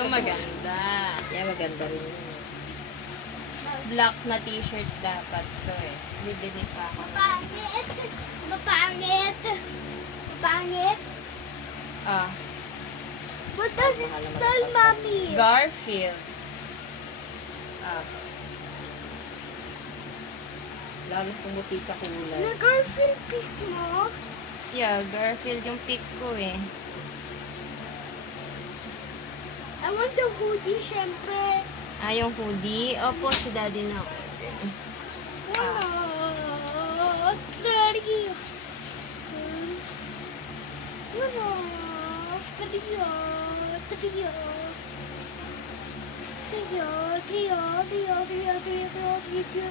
Ito maganda. Yan, maganda rin yun. Black na t-shirt dapat to eh. Bibili pa ako. Mapangit. Mapangit. Mapangit. Ah, What does it spell, Mommy? Garfield. Ah. Lalo pumuti sa kulay. Nag-Garfield pick mo? Yeah, Garfield yung pick ko eh. I want the hoodie, syempre. Ah, yung hoodie. Opo, si daddy na. Wow. Trio. Wow. Trio. Trio. Trio. Trio. Trio. Trio. Trio. Trio.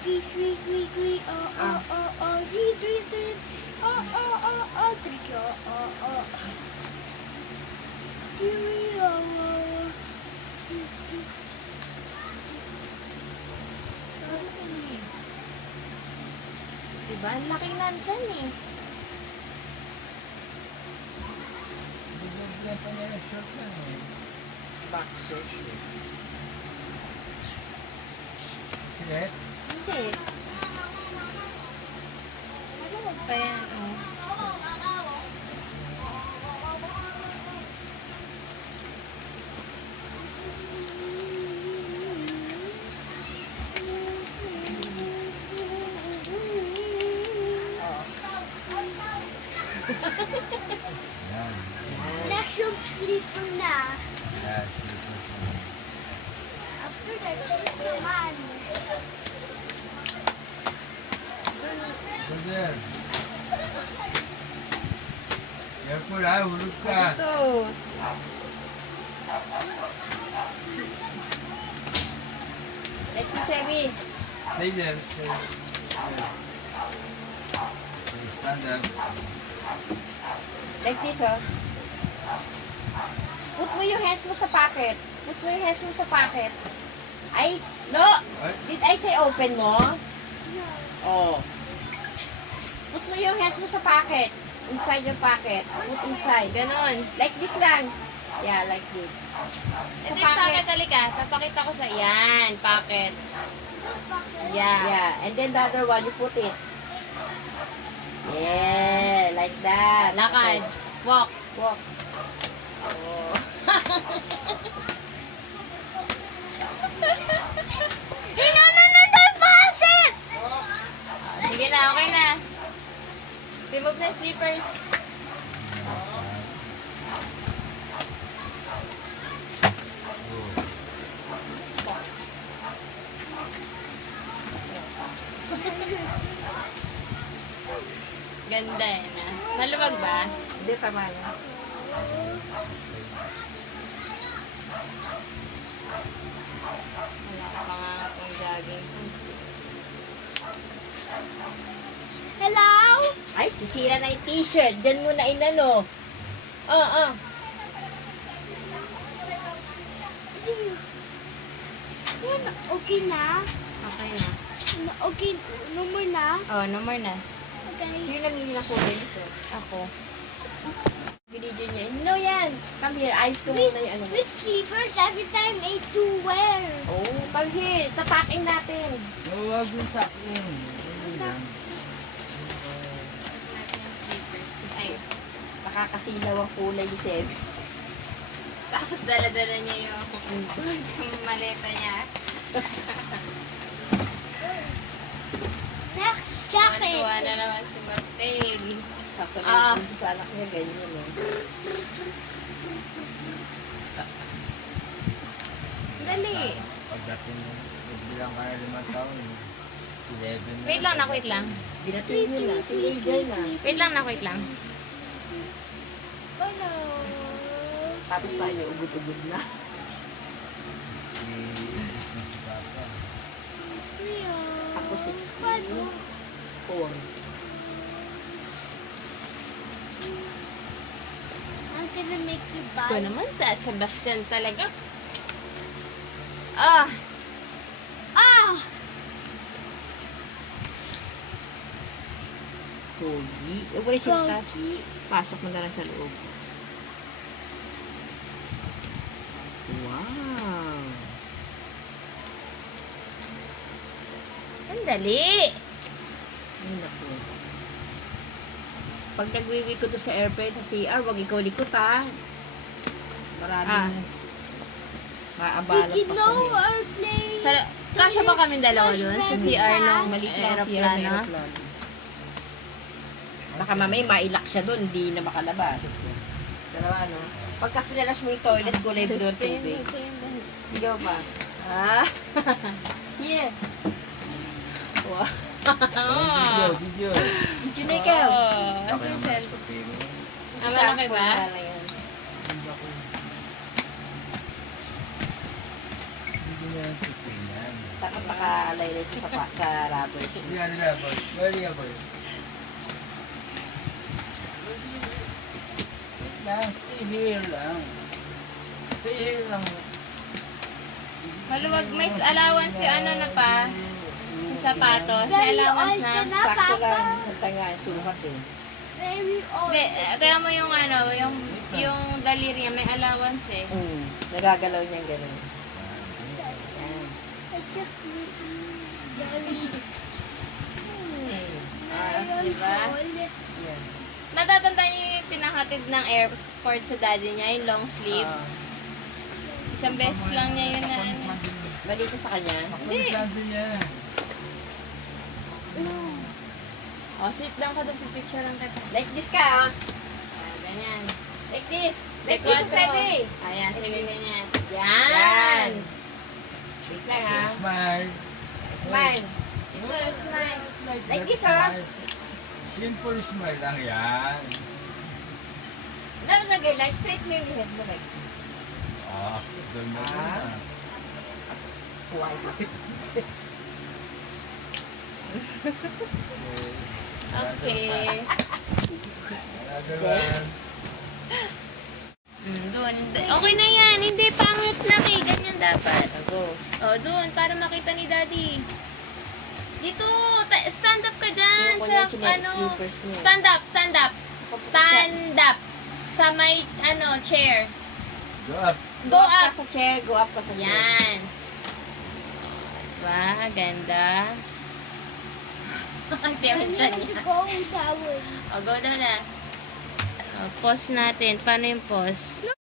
Trio. Three. Oh. Three. Oh. Trio. Oh. Trio. Diba? Ang laki nandyan eh. Boxer. Sinet? Hindi. Ano pa yan? Oh. Yan. Next yung sleeper na. Yan. After that, sleep naman. Brother. Careful ha, hulog ka. Ito. Like this, Abby. Stay there. Stay there. Stand up. Like this, oh. Put mo yung hands mo sa pocket. Put mo yung hands mo sa pocket. Ay, no! Ay, Did I say open mo? No. Oh. Put mo yung hands mo sa pocket. Inside your pocket. Put inside. Ganon. Like this lang. Yeah, like this. Ito yung packet, halika. Papakita ko sa... Yan, packet. Yeah. Yeah. And then the other one, you put it. Yeah, like that. Lakad. Okay. Walk. Walk. Oh. Sige na, okay na. Remove na slippers. Ganda eh na. Maluwag ba? Hindi, tama na. Wala ka pa nga akong jogging pants. Hello? Ay, sisira na yung t-shirt. Diyan mo na inano. Yan, okay na? Okay na. Okay, no more na? Oh, no more na. Okay. Sino namili ng kulay nito? Ako. Binidyo niya. No, yan. Come here. Ayos ko muna yung ano mo. With sleepers every time I to wear. Oh, come here. Tapakin natin. huwag mong takin. Hindi lang. Natin yung slippers. Ay. Nakakasilaw ang kulay ni Seb. Tapos dala-dala niya yung maleta niya. Next jacket. Matuwa na naman si Marteg. Sasabihin ko sa anak niya ganyan eh. Dali. Pagdating mo, bilang ka na 5 taon, 11 na. Wait lang na, wait lang. Binatin niyo na. Teenager na. Wait lang na, wait lang. Hello. Tapos tayo, ugod-ugod na. Si Papa. Rio. Ako 16. Paano? 4. I'm gonna make you Ko buy. naman, Sebastian talaga. Ah! Ah! Pogi. Huwag mo rin sintas. Gogi. Pasok mo na lang sa loob. Wow. Ang dali. Ay, naku. Pag nagwiwi ko to sa airplane, sa CR, wag ikaw likot ha. Maraming maabala Did you pa know sa our plane? Sa, kasya ba kami dalawa dun sa CR ng maliit lang ang CR na aeroplano? aeroplano. Baka mamaya mailak siya doon, hindi na makalabas. Pero ano, pagka pinalas mo yung toilet, kulay blue ang tubig. Ikaw ba? Ah. Yeah. Wow. Video. Did na ikaw? Oh, Okay naman asin sa pino. Ah, malaki ba? Hindi na lang sa pinan. Takot nakalaylay sa rubber. Hindi nga nila, boy. Bali nga, boy. Wait lang, stay here lang. Stay here lang. Maluwag, may allowance yung ano na pa. Yung sapatos. May allowance na. Sakto lang. Tanga, sukat eh. Very old. Hindi, kaya mo yung ano, yung daliri, may allowance eh. Nagagalaw niya gano'n. Yan. I just very Diba? old. Yan. Natatanda niyo yung pinakatid ng airport sa daddy niya, yung long sleeve. Isang beses lang niya yun na ano. Mali ka sa kanya. Hindi. Hindi. niya. O, sit down ka doon, picture lang kita. Like this ka, ah. Ganyan. Like this. Like Like this, what? Sabi. Ayan, sige ganyan. Yan. Yan! Wait lang, ha. Smile. Smile. Ito, smile. Like that this, ah. smile. Simple smile lang yan. Nalagay lang. Straight mo yung head mo. Like, Ah, doon na Ah. na. why? Okay. Another one. Doon. Okay na yan. Hindi, pangit lang eh. Ganyan dapat. Go. O, doon. Para makita ni daddy. Dito. Stand up ka dyan. Yung Sa, kunya ano. slippers mo. Stand up. Stand up. Stand up. Sa may, ano, chair. Go up. Go up ka sa chair. Go up ka sa chair. Yan. Diba? Ganda. Ang tiyan I dyan need to niya. go that way. O, go down na. O, pause natin. Paano yung pause?